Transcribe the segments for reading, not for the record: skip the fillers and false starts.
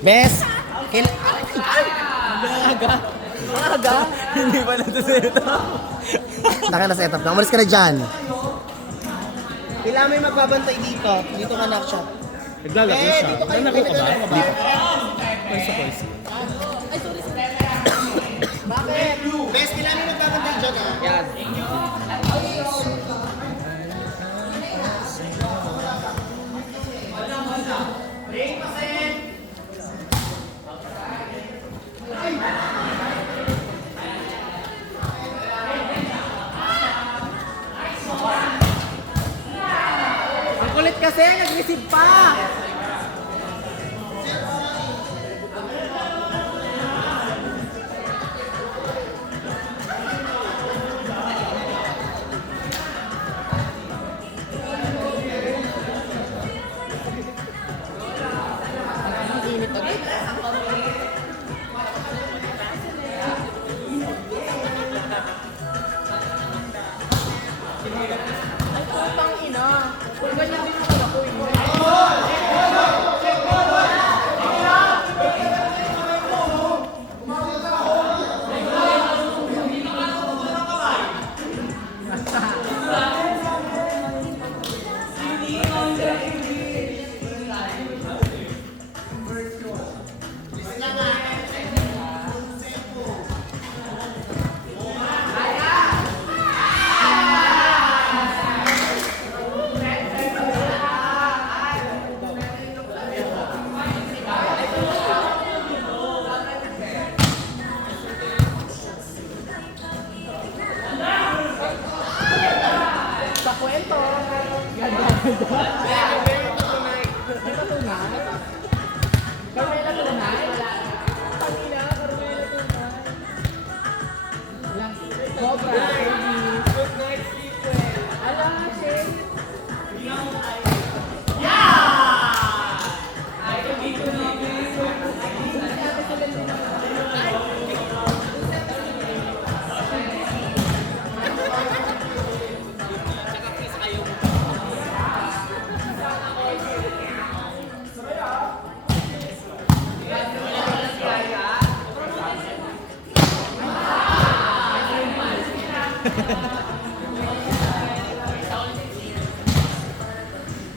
Bes! Aga? Hindi pa nataset up. Taka na set up na. Umalis ka na dyan. Kailangan may magbabantay dito. Dito ka knock shot. Naglalaro siya. dito kayo. Nanako ka ba? Hindi pa. Pwesa. Bakit? Bes, kailangan may magbabantay dyan ha. Yan. Ang kulit kasi, nag-receive pa!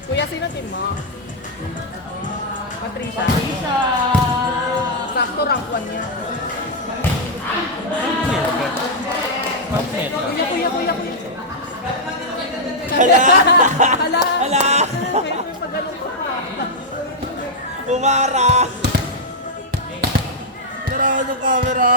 Kuya, sino team mo? Patricia. Sakto rank 1 niya. Kuya. Hala! Hala! Hala! May pagano'n ko pa. Umara! Saraan yung camera!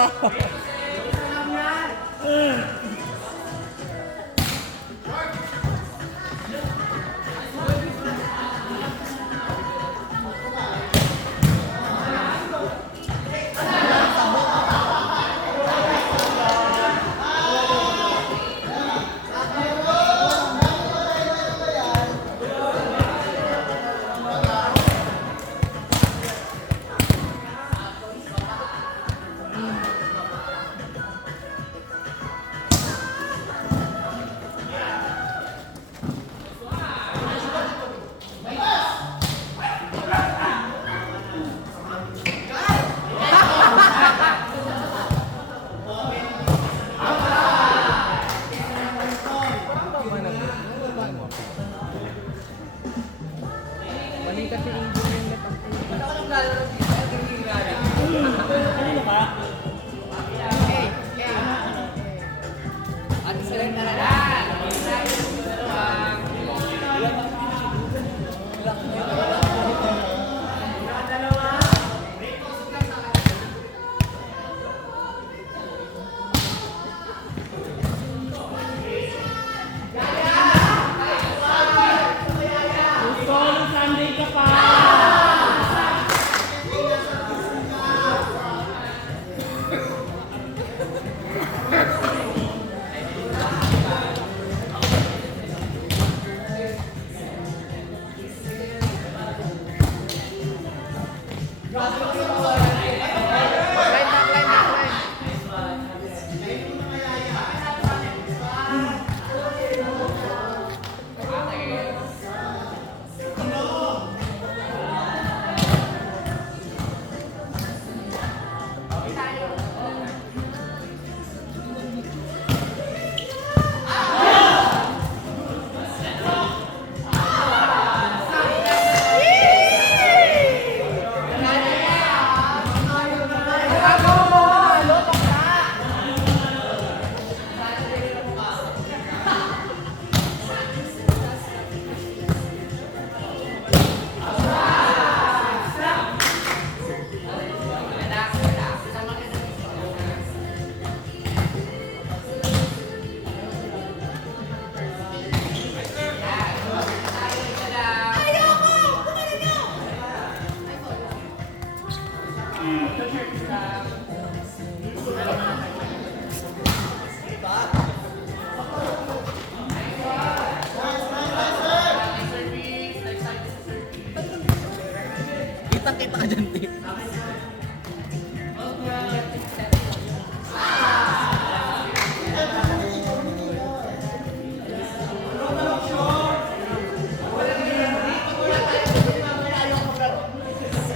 Kita-kita ka dyan, Tip.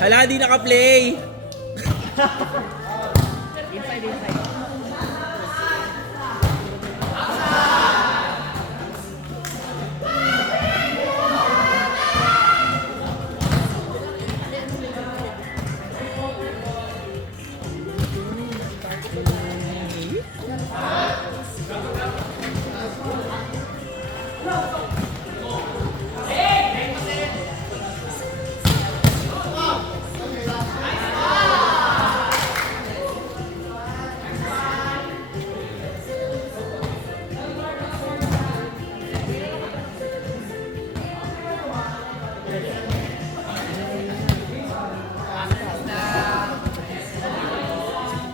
Hala, di naka-play. Inside, inside.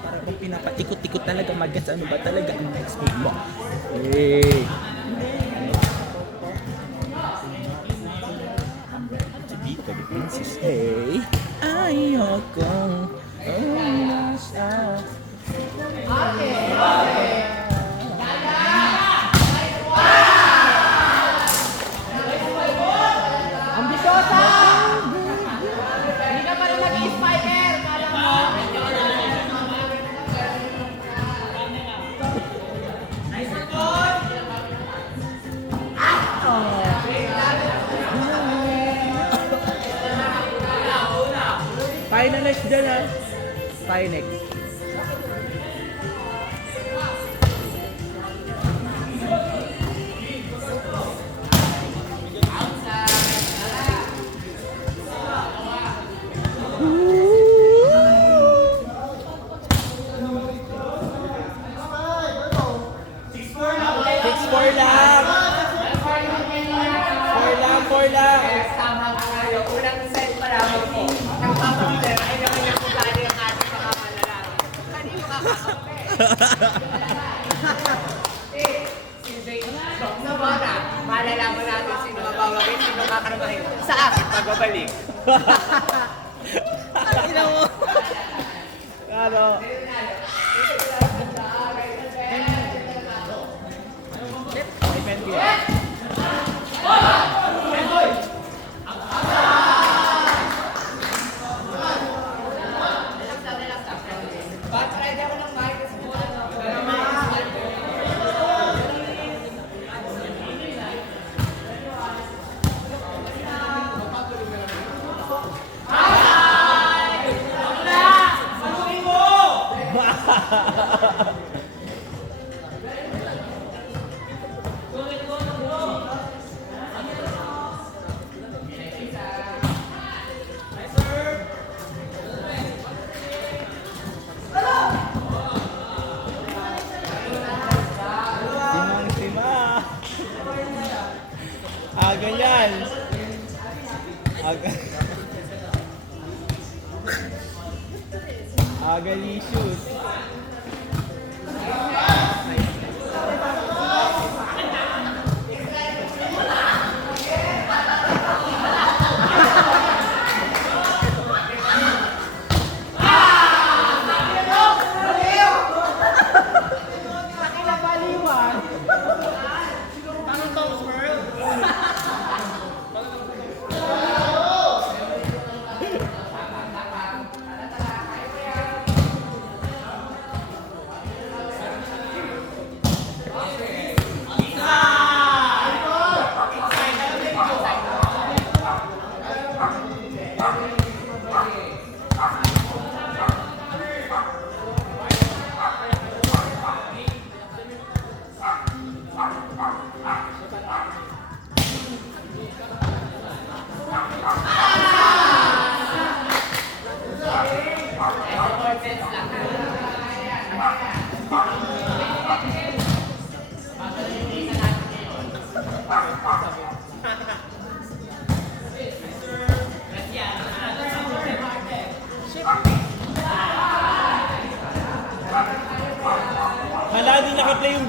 Para kung pinapaikot-ikot talaga mag-gets, ano ba talaga ang next move mo? Hey! Chibita the princess. Hey! Ayokong umasa. Ambisyosa! Hindi ka pa rin nag-inspire! Kala mo? Tayo na next dyan ha. Tayo next. Four lang! Four lang! Tama ka kayo. Unang set pa lamang po. Nagpapapiler ay naman yung kugani ang ating mga malalaki. Kanino kakakampi? Si Jane Sok na bata. Malalaman natin sino mabawagin, sino kakaramahin. Sa aking pagbabalik. Ano? Ba't ready ako ng mic? Kasi po ano. Simang-sima! Aga yan! Aga... Agalicious!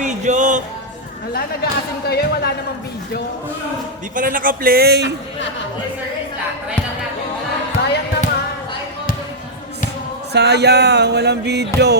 video. Wala, nag-aasin kayo, wala namang video. Di pala naka-play. Sayang naman. Sayang, walang video.